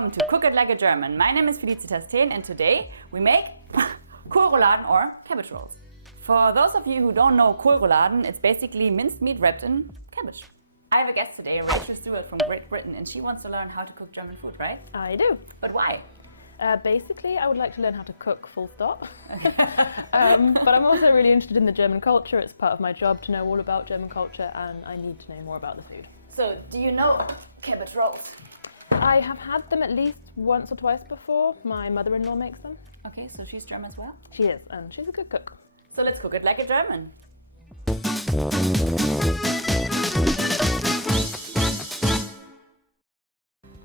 welcome to Cook It Like a German. My name is Felicitas Then and today we make Kohlrouladen or cabbage rolls. For those of you who don't know Kohlrouladen, it's basically minced meat wrapped in cabbage. I have a guest today, Rachel Stewart from Great Britain, and she wants to learn how to cook German food, right? I do. But why? Basically, I would like to learn how to cook, full stop. But I'm also really interested in the German culture. It's part of my job to know all about German culture, and I need to know more about the food. So, do you know cabbage rolls? I have had them at least once or twice before. My mother-in-law makes them. Okay, so she's German as well? She is, and she's a good cook. So let's cook it like a German.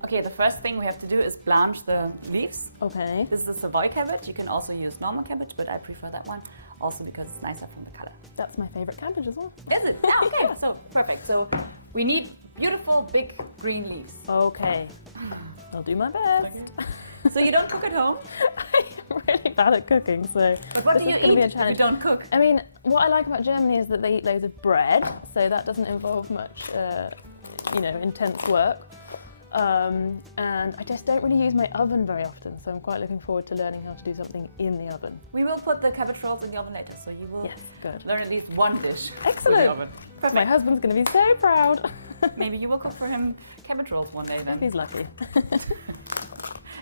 Okay, the first thing we have to do is blanch the leaves. Okay. This is the Savoy cabbage. You can also use normal cabbage, but I prefer that one also because it's nicer from the color. That's my favorite cabbage as well. Is it? Yeah, okay, so perfect. So we need beautiful big green leaves. Okay. I'll do my best. Okay. So you don't cook at home? I'm really bad at cooking, so but what this do you is going to be a eat if challenge. you don't cook? I mean, what I like about Germany is that they eat loads of bread, so that doesn't involve much, intense work. And I just don't really use my oven very often, so I'm quite looking forward to learning how to do something in the oven. We will put the cabbage rolls in the oven later, so you will learn at least one dish. Excellent. In the oven. Perfect. My husband's going to be so proud. Maybe you will cook for him cabbage rolls one day then. If he's lucky.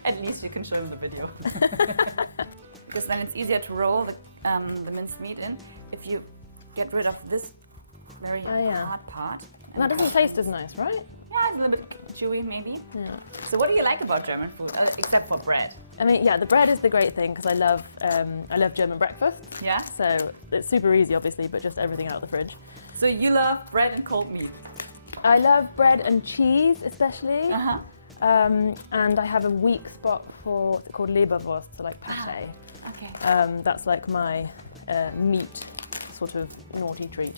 At least you can show him the video. Because then it's easier to roll the minced meat in if you get rid of this very hard part. And that doesn't taste as nice, right? Yeah, it's a little bit chewy maybe. Yeah. So what do you like about German food, except for bread? I mean, yeah, the bread is the great thing because I love German breakfast. Yeah? So it's super easy, obviously, but just everything out of the fridge. So you love bread and cold meat? I love bread and cheese, especially. Uh-huh. And I have a weak spot for what's it called, Leberwurst, so like pate. Okay. That's like my meat sort of naughty treat.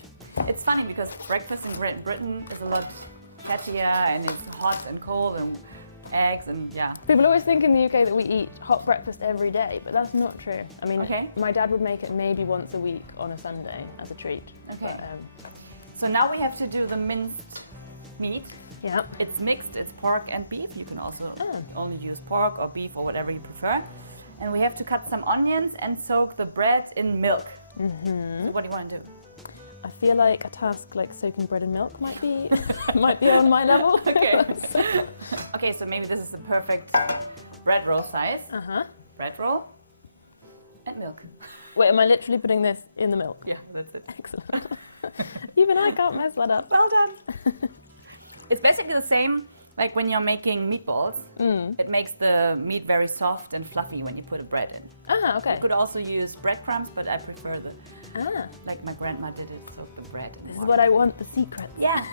It's funny because breakfast in Great Britain is a lot fattier and it's hot and cold and eggs and yeah. People always think in the UK that we eat hot breakfast every day, but that's not true. I mean, my dad would make it maybe once a week on a Sunday as a treat. Okay. But, so now we have to do the minced meat. Yeah. It's mixed, it's pork and beef. You can also only use pork or beef or whatever you prefer. And we have to cut some onions and soak the bread in milk. Mm-hmm. So what do you want to do? I feel like a task like soaking bread in milk might be on my level. Okay. Okay, so maybe this is the perfect bread roll size. Uh-huh. Bread roll and milk. Wait, am I literally putting this in the milk? Yeah, that's it. Excellent. Even I can't mess that up. Well done. It's basically the same like when you're making meatballs. It makes the meat very soft and fluffy when you put a bread in. Ah, okay. You could also use breadcrumbs, but I prefer like my grandma did it, soak the bread in This water. is what I want, the secret. Yeah.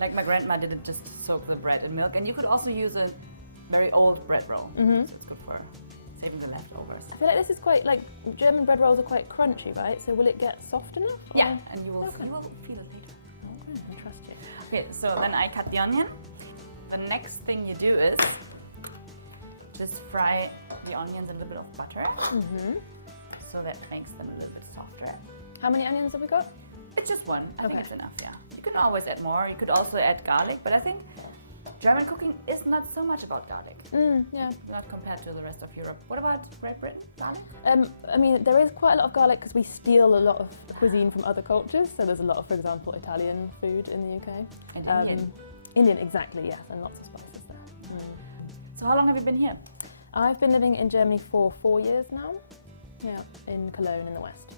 Like my grandma did it, just soak the bread in milk. And you could also use a very old bread roll. So it's good for saving the leftovers. I feel like this is quite, like, German bread rolls are quite crunchy, right? So will it get soft enough? Yeah, and you will feel it later. I trust you. Okay, so then I cut the onion. The next thing you do is just fry the onions in a little bit of butter. So that makes them a little bit softer. How many onions have we got? It's just one. I think it's enough, yeah. You can always add more. You could also add garlic, but I think German cooking is not so much about garlic. Yeah. Not compared to the rest of Europe. What about Great Britain? Garlic? I mean, there is quite a lot of garlic because we steal a lot of cuisine from other cultures. So there's a lot of, for example, Italian food in the UK. And Indian. Indian, exactly, yes, and lots of spices there. So how long have you been here? I've been living in Germany for 4 years now. Yeah, in Cologne in the west.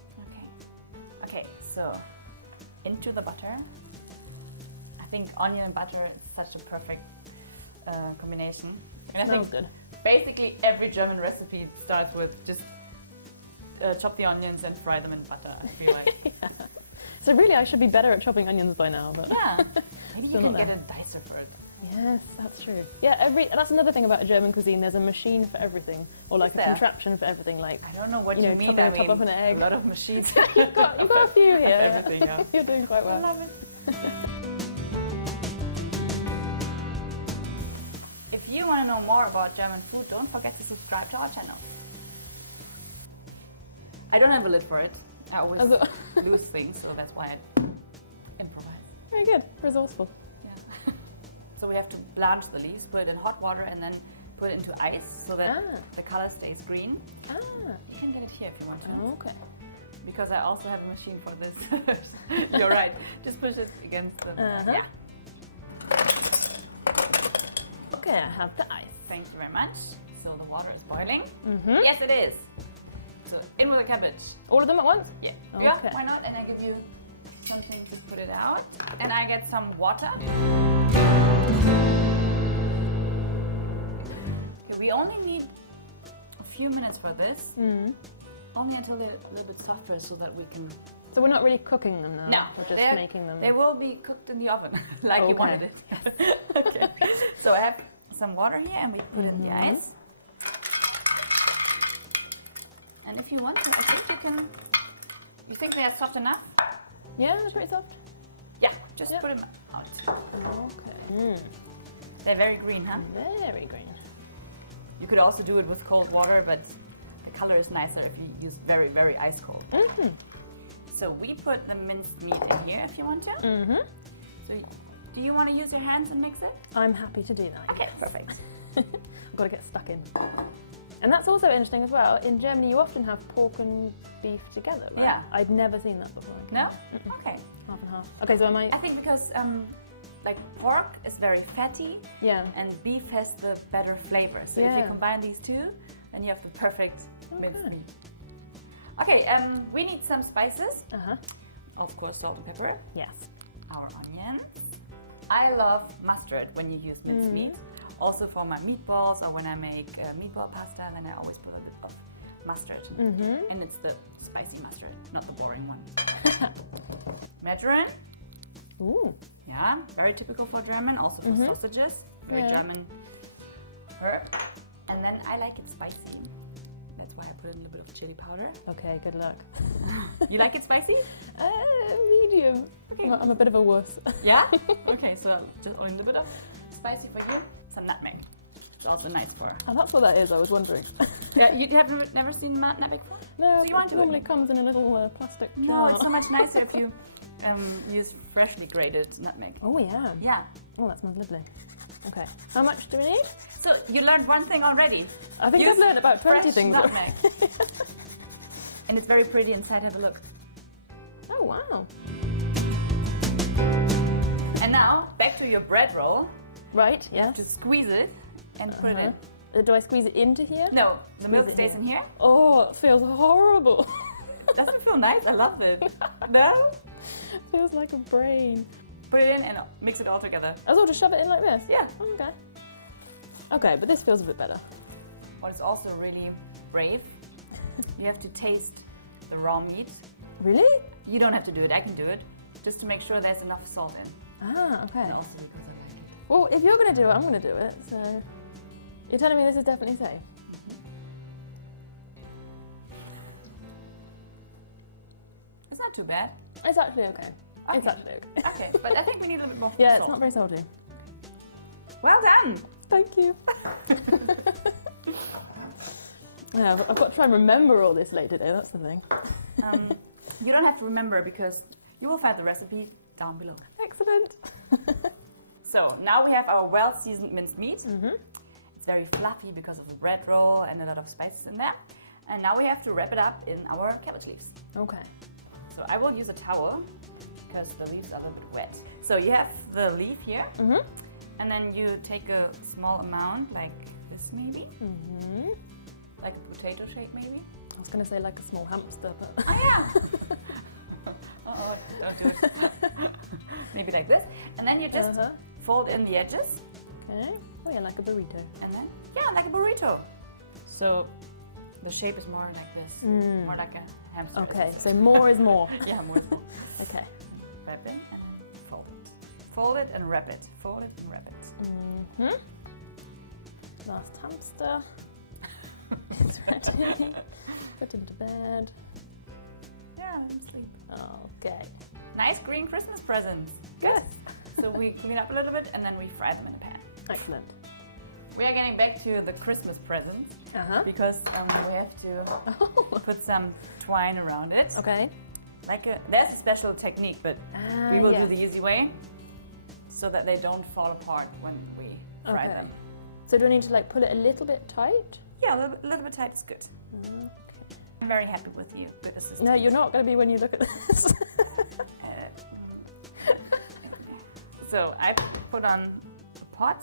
Okay, so into the butter. I think onion and butter is such a perfect combination. And I Smells think good. basically every German recipe starts with just chop the onions and fry them in butter, I feel like. Yeah. So really I should be better at chopping onions by now, but yeah. Maybe you can get a dicer for it. Yes, that's true. Yeah, that's another thing about German cuisine. There's a machine for everything, or like a contraption for everything. Like I don't know what you mean. Chopping the top off an egg. A lot of machines. you've got a few here. Everything. Yeah. You're doing quite well. I love it. If you want to know more about German food, don't forget to subscribe to our channel. I don't have a lid for it. I always lose things, so that's why I improvise. Very good. Resourceful. Yeah. So we have to blanch the leaves, put it in hot water, and then put it into ice so that the color stays green. You can get it here if you want to. Okay. Because I also have a machine for this. You're right. Just push it against the. Yeah. Okay, I have the ice. Thank you very much. So the water is boiling. Yes, it is. So in with the cabbage. All of them at once? Yeah. Okay. Yeah. Why not? And I give you something to put it out. And I get some water. Okay, we only need a few minutes for this. Only until they're a little bit softer so that we can... So we're not really cooking them now? No. We're just making them... They will be cooked in the oven, like you wanted it. Yes. Okay. So I have some water here and we put in the ice. And if you want to, I think you can... You think they are soft enough? Yeah, they're pretty soft. Yeah, just put them out. Okay. They're very green, huh? Very green. You could also do it with cold water, but the color is nicer if you use very, very ice cold. So we put the minced meat in here if you want to. So do you want to use your hands and mix it? I'm happy to do that. Okay, yes. perfect. I've got to get stuck in. And that's also interesting as well. In Germany, you often have pork and beef together, right? Yeah. I'd never seen that before. No? Okay. Half and half. Okay, so am I... I think because like pork is very fatty and beef has the better flavor. So if you combine these two, then you have the perfect minced meat. Okay, we need some spices. Of course, salt and pepper. Yes. Our onions. I love mustard when you use minced meat. Also for my meatballs or when I make meatball pasta, then I always put a bit of mustard. And it's the spicy mustard, not the boring one. Marjoram. Ooh. Yeah, very typical for German, also for sausages. Very German herb. And then I like it spicy. That's why I put in a little bit of chili powder. Okay, good luck. You like it spicy? Medium. Okay. I'm a bit of a wuss. Yeah? Okay, so just only a little bit of spicy for you. Some nutmeg. It's also nice for... Oh, that's what that is, I was wondering. Yeah, you have never seen nutmeg before? No, So you want it normally comes in a little plastic jar. No, it's so much nicer if you use freshly grated nutmeg. Oh, yeah. Yeah. Oh, that smells lovely. Okay. How much do we need? So you learned one thing already. I think I've learned about 20 fresh things. Nutmeg. And it's very pretty inside. Have a look. Oh, wow. And now, back to your bread roll. Right, yeah. Just squeeze it and put it in. Do I squeeze it into here? No, the milk it stays here. in here. Oh, it feels horrible. Doesn't feel nice. I love it. No? Feels like a brain. Put it in and mix it all together. I was all to shove it in like this? Yeah. Okay. Okay, but this feels a bit better. What is also really brave, you have to taste the raw meat. Really? You don't have to do it. I can do it. Just to make sure there's enough salt in. Ah, okay. And also because I like it. Well, if you're going to do it, I'm going to do it. So you're telling me this is definitely safe? It's not too bad. It's actually okay. It's actually okay. Okay, but I think we need a little bit more Yeah, salt. it's not very salty. Well done. Thank you. Yeah, I've got to try and remember all this later though, that's the thing. You don't have to remember because you will find the recipe down below. Excellent. So now we have our well-seasoned minced meat. It's very fluffy because of the bread roll and a lot of spices in there. And now we have to wrap it up in our cabbage leaves. Okay. So I will use a towel because the leaves are a little bit wet. So you have the leaf here. And then you take a small amount, like this maybe. Like a potato shape maybe. I was going to say like a small hamster, but... Oh yeah! Oh, don't do it. Maybe like this. And then you just fold in the edges. Okay. Oh yeah, like a burrito. And then, yeah, like a burrito. So the shape is more like this. More like a hamster. Okay, so more is more. Yeah, more is more. Okay. Wrap it and then fold it. Fold it and wrap it. Fold it and wrap it. Last hamster. It's ready. Put him to bed. Yeah, let him sleep. Okay. Nice green Christmas presents. Good. So we clean up a little bit and then we fry them in a pan. Excellent. We are getting back to the Christmas presents because we have to put some twine around it. Okay. There's a special technique, but we will do the easy way so that they don't fall apart when we fry them. So do I need to like pull it a little bit tight? Yeah, a little bit tight is good. Okay. I'm very happy with you, good assistant. No, you're not going to be when you look at this. So I put on the pot.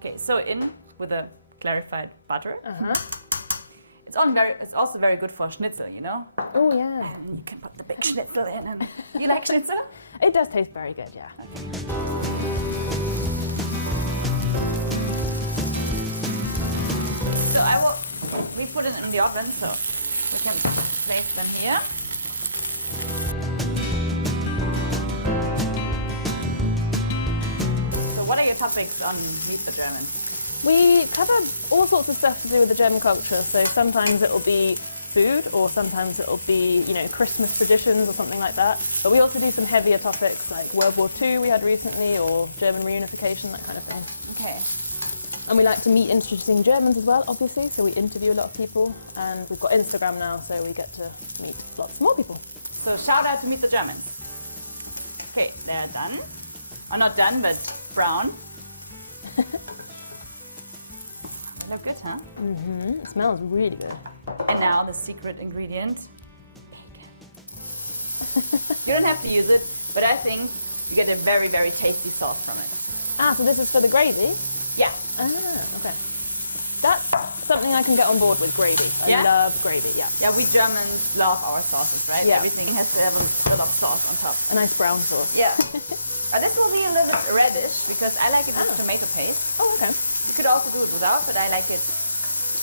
Okay, so in with a clarified butter. It's also very good for schnitzel, you know? Oh yeah. And you can put the big schnitzel in. And you like schnitzel? It does taste very good, yeah. So we put it in the oven, so we can place them here. So what are your topics on Meet the Germans? We cover all sorts of stuff to do with the German culture. So sometimes it'll be food, or sometimes it'll be, you know, Christmas traditions or something like that. But we also do some heavier topics like World War II we had recently, or German reunification, that kind of thing. Okay. And we like to meet interesting Germans as well, obviously, so we interview a lot of people, and we've got Instagram now, so we get to meet lots more people. So shout out to Meet the Germans. Okay, they're done. Or not done, but brown. They look good, huh? It smells really good. And now the secret ingredient, bacon. You don't have to use it, but I think you get a very, very tasty sauce from it. Ah, so this is for the gravy? Yeah. Ah, okay. That's something I can get on board with, gravy. I love gravy, yeah. Yeah, we Germans love our sauces, right? Yeah. Everything has to have a lot of sauce on top. A nice brown sauce. Yeah. This will be a little bit reddish because I like it with tomato paste. Oh, okay. You could also do it without, but I like it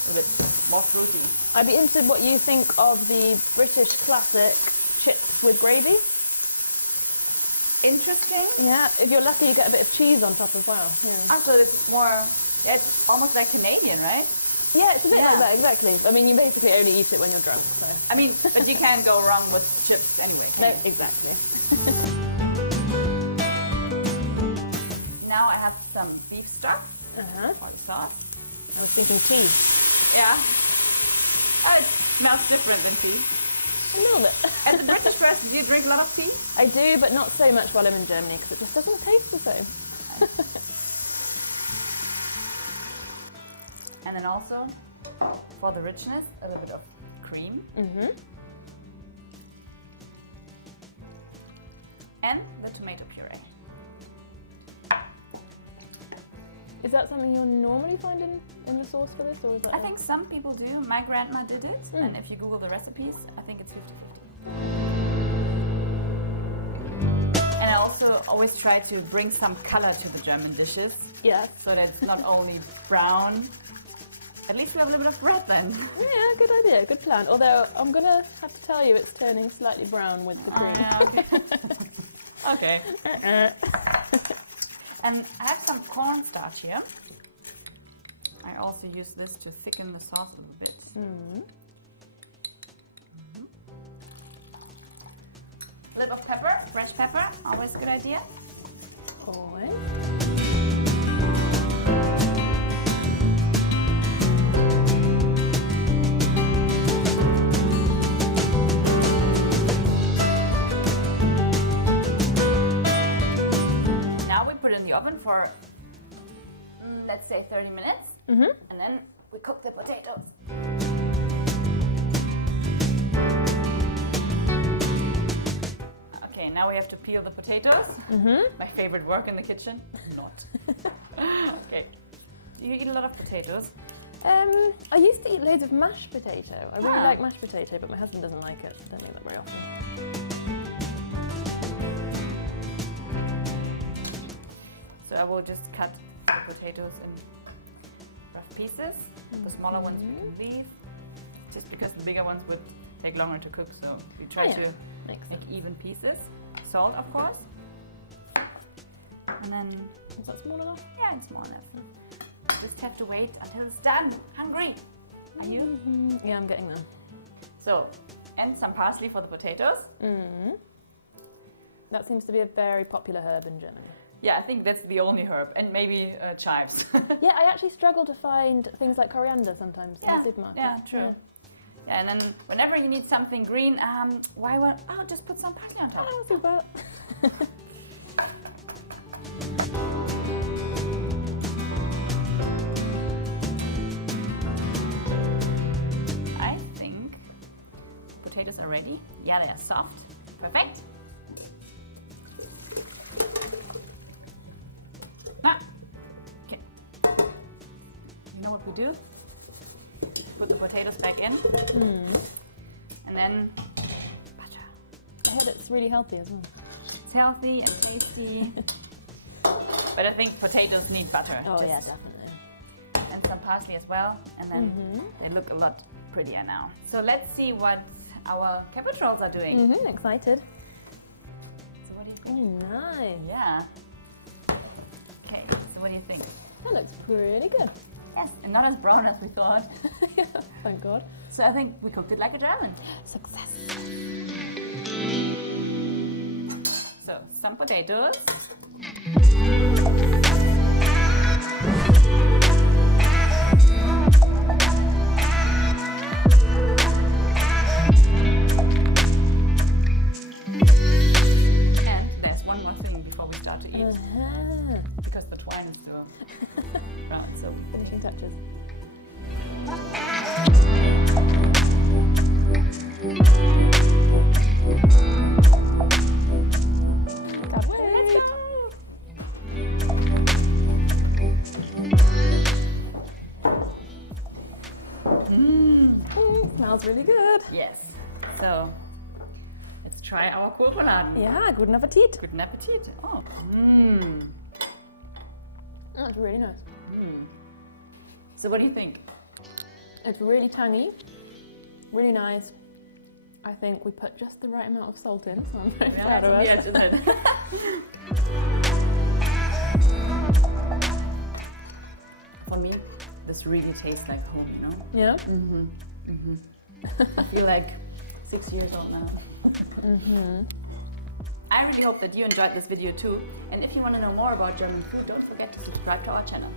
a bit more fruity. I'd be interested what you think of the British classic chips with gravy. Interesting. Yeah, if you're lucky you get a bit of cheese on top as well. Yeah, So it's more, it's almost like Canadian, right? yeah, it's a bit like that, exactly. I mean, you basically only eat it when you're drunk, so. I mean, but you can't go wrong with chips anyway, No, can you? exactly. Now I have some beef stock Uh-huh. or sauce. I was thinking tea. Yeah. Oh, it smells different than tea. A little bit. And the British rest, do you drink a lot of tea? I do, but not so much while I'm in Germany, because it just doesn't taste the same. And then also, for the richness, a little bit of cream. And the tomato puree. Is that something you'll normally find in the sauce for this, or is that? I think some people do. My grandma did it, and if you Google the recipes, I think it's 50-50. And I also always try to bring some color to the German dishes. Yes. So that it's not only brown. At least we have a little bit of red then. Yeah, good idea, good plan. Although I'm gonna have to tell you, it's turning slightly brown with the cream. Okay. And I have some cornstarch here. I also use this to thicken the sauce a little bit. A little of pepper, fresh pepper, always a good idea. Fine. Oven for let's say 30 minutes, and then we cook the potatoes. Okay, now we have to peel the potatoes. My favorite work in the kitchen. Not. Okay. Do you eat a lot of potatoes? I used to eat loads of mashed potato. I really like mashed potato, but my husband doesn't like it. I don't eat that very often. So I will just cut the potatoes in rough pieces. The smaller ones we can leave, just because the bigger ones would take longer to cook. So we try to make even pieces. Salt, of course. And then, is that small enough? Yeah, it's small enough. Just have to wait until it's done. Hungry? Are you? Yeah, I'm getting them. So, and some parsley for the potatoes. That seems to be a very popular herb in Germany. Yeah, I think that's the only herb, and maybe chives. Yeah, I actually struggle to find things like coriander sometimes in the supermarket. Yeah, true. Yeah, and then whenever you need something green, just put some parsley on top. Oh, super. Yeah, they are soft. Perfect. Ah. Okay. You know what we do? Put the potatoes back in. And then butter. I heard it's really healthy as well. It's healthy and tasty. But I think potatoes need butter. Oh yeah, definitely. And some parsley as well. And then they look a lot prettier now. So let's see what our cabbage rolls are doing. Excited. So what do you think? Oh, nice. Yeah. Okay, so what do you think? That looks pretty good. Yes, and not as brown as we thought. Yeah, thank God. So I think we cooked it like a German. Success. So some potatoes. And there's one more thing before we start to eat. Because the twine is still brown. So Finishing touches. Smells really good. yes. So let's try our Kohlrouladen. Yeah, guten Appetit. Guten Appetit. Oh. That's really nice. So what do you think? It's really tangy, really nice. I think we put just the right amount of salt in, so I'm very proud of us. Yeah, isn't it? For me, this really tastes like home, you know? Yeah? I feel like 6 years old now. I really hope that you enjoyed this video too. And if you want to know more about German food, don't forget to subscribe to our channel.